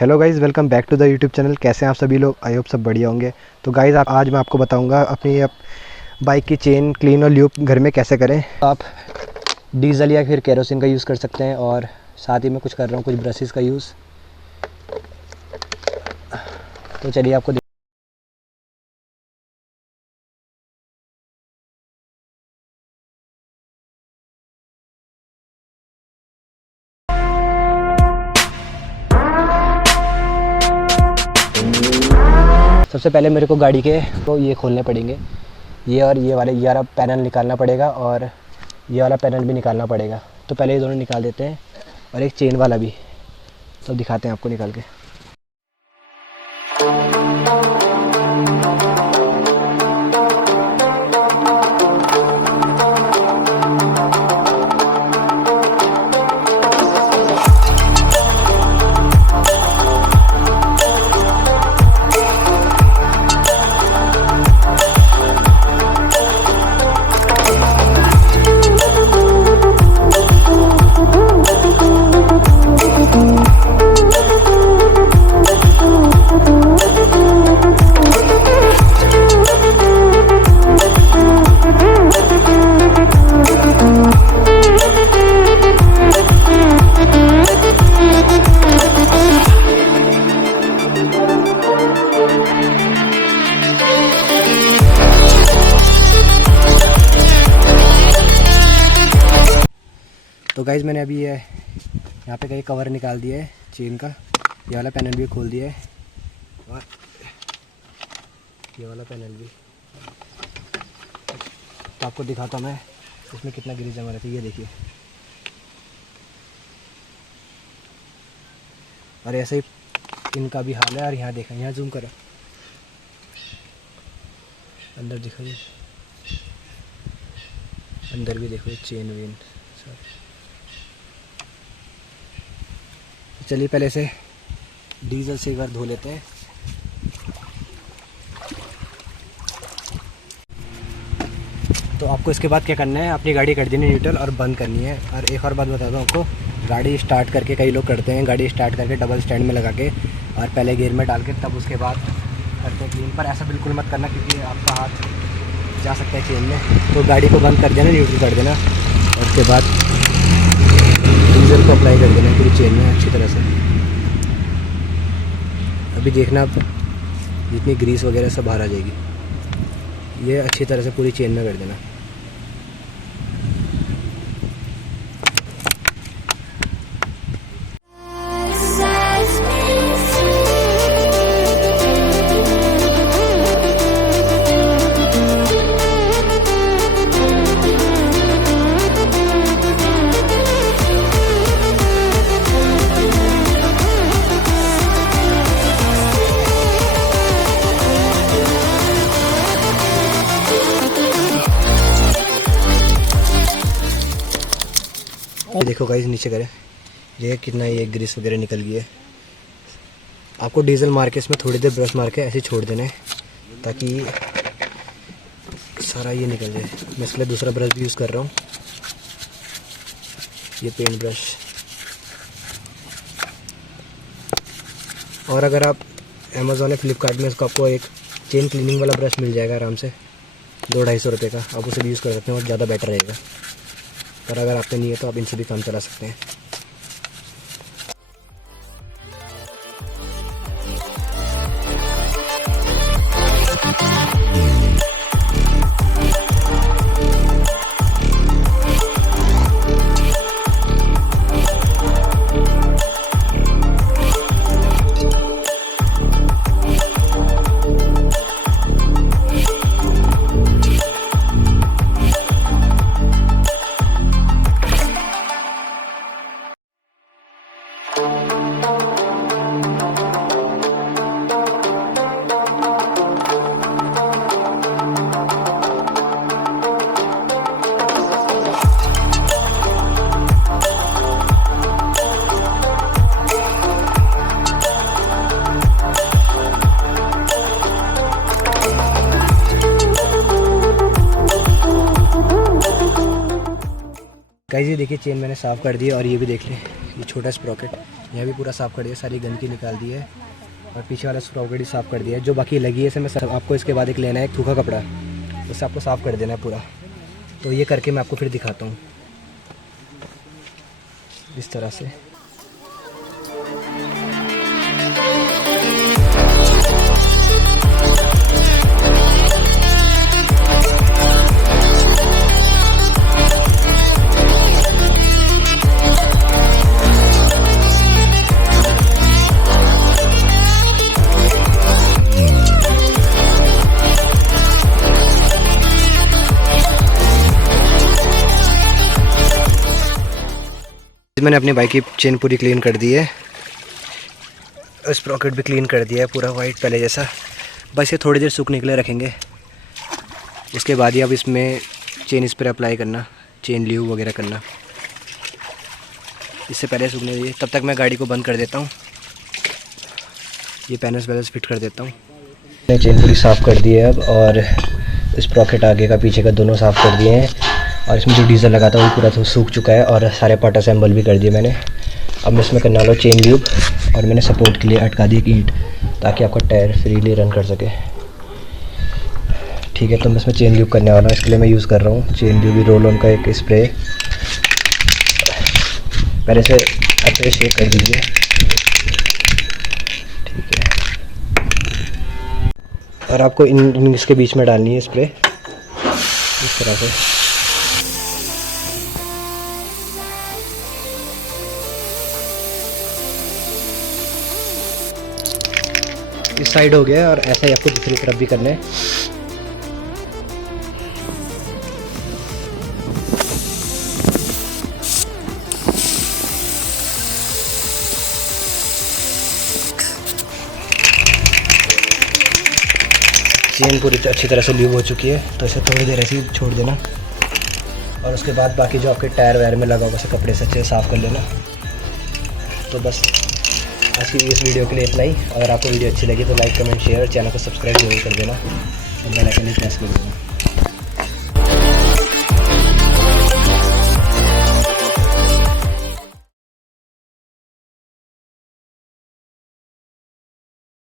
Hello guys, welcome back to the YouTube channel. कैसे हैं आप सभी लोग? आई होप सब बढ़िया होंगे। तो गाइज़ आज मैं आपको बताऊंगा अपनी बाइक की चेन क्लीन और ल्यूब घर में कैसे करें। आप डीजल या फिर केरोसिन का यूज़ कर सकते हैं और साथ ही मैं कुछ कर रहा हूँ कुछ ब्रशेज़ का यूज़। तो चलिए आपको सबसे पहले मेरे को गाड़ी के तो ये खोलने पड़ेंगे, ये और ये वाला पैनल निकालना पड़ेगा और ये वाला पैनल भी निकालना पड़ेगा। तो पहले ये दोनों निकाल देते हैं और एक चेन वाला भी तो दिखाते हैं आपको निकाल के। तो गाइज़ मैंने अभी ये यहाँ पे कहीं कवर निकाल दिया है चेन का, ये वाला पैनल भी खोल दिया है और ये वाला पैनल भी। तो आपको दिखाता हूँ मैं इसमें कितना ग्रीस जमा रहता है। ये देखिए, और ऐसे ही इनका भी हाल है। और यहाँ देखा, यहाँ जूम करो, अंदर दिखा, अंदर भी देखो चेन वेन सब। चलिए पहले से डीजल से एक बार धो लेते हैं। तो आपको इसके बाद क्या करना है, अपनी गाड़ी कर देनी न्यूट्रल और बंद करनी है। और एक और बात बता दूँ आपको, गाड़ी स्टार्ट करके कई लोग करते हैं, गाड़ी स्टार्ट करके डबल स्टैंड में लगा के और पहले गियर में डाल के तब उसके बाद करते हैं क्लीन। पर ऐसा बिल्कुल मत करना क्योंकि आपका हाथ जा सकता है चेन में। तो गाड़ी को बंद कर देना, न्यूट्रल कर देना और उसके बाद डीजल को अप्लाई कर देना पूरी चेन में अच्छी तरह से। अभी देखना आप जितनी ग्रीस वगैरह सब बाहर आ जाएगी। ये अच्छी तरह से पूरी चेन में कर देना। ये देखो गाइस, नीचे करें, ये कितना ये ग्रीस वगैरह निकल गई है। आपको डीजल मार के इसमें थोड़ी देर ब्रश मार के ऐसे छोड़ देना है ताकि सारा ये निकल जाए। मैं इसके लिए दूसरा ब्रश भी यूज़ कर रहा हूँ, ये पेंट ब्रश। और अगर आप अमेज़ॉन या फ्लिपकार्ट में इसको आपको एक चेन क्लीनिंग वाला ब्रश मिल जाएगा आराम से 200-250 रुपये का, आप उसे भी यूज़ कर सकते हैं और ज़्यादा बेटर रहेगा। पर अगर आपके नहीं है तो आप इनसे भी काम चला सकते हैं। गाइस ये देखिए चेन मैंने साफ़ कर दी और ये भी देख लें ये छोटा स्प्रॉकेट यहाँ भी पूरा साफ़ कर दिया, सारी गंदगी निकाल दी है और पीछे वाला स्प्रॉकेट भी साफ़ कर दिया है। जो बाकी लगी है इसे मैं आपको इसके बाद एक लेना है एक सूखा कपड़ा, उससे आपको साफ़ कर देना है पूरा। तो ये करके मैं आपको फिर दिखाता हूँ इस तरह से। मैंने अपनी बाइक की चेन पूरी क्लीन कर दी है, स्प्रॉकेट भी क्लीन कर दिया है पूरा वाइट पहले जैसा। बस ये थोड़ी देर सूखने के लिए रखेंगे, उसके बाद ही अब इसमें चेन स्प्रे अप्लाई करना, चेन ल्यूब वगैरह करना। इससे पहले सूखने दीजिए, तब तक मैं गाड़ी को बंद कर देता हूँ। ये पैनल्स वैनल्स फिट कर देता हूँ। मैंने चेन पूरी साफ़ कर दी है अब, और स्प्रॉकेट आगे का पीछे का दोनों साफ़ कर दिए हैं। और इसमें जो डीजल लगा था वो पूरा तो सूख चुका है और सारे पार्ट असेंबल भी कर दिए मैंने। अब मैं इसमें करने वाला हूँ चेन ल्यूब, और मैंने सपोर्ट के लिए अटका दी एक ईंट ताकि आपका टायर फ्रीली रन कर सके। ठीक है, तो मैं इसमें चेन ल्यूब करने वाला हूँ। इसके लिए मैं यूज़ कर रहा हूँ चेन ल्यूब रोल ऑन का एक स्प्रे। पहले से अच्छे से शेक कर दीजिए। ठीक है, और आपको इन इसके बीच में डालनी है स्प्रे इस तरह से। इस साइड हो गया और ऐसा ही आपको दूसरी तरफ भी करना है। चेन पूरी अच्छी तरह से ल्यूब हो चुकी है, तो इसे थोड़ी देर ऐसे ही छोड़ देना, और उसके बाद बाकी जो आपके टायर वायर में लगा होगा उसे कपड़े से अच्छे से साफ़ कर लेना। तो बस आज की इस वीडियो के लिए इतना ही। अगर आपको वीडियो अच्छी लगी तो लाइक कमेंट शेयर, चैनल को सब्सक्राइब जरूर कर देना और बेल आइकन प्रेस कर देना।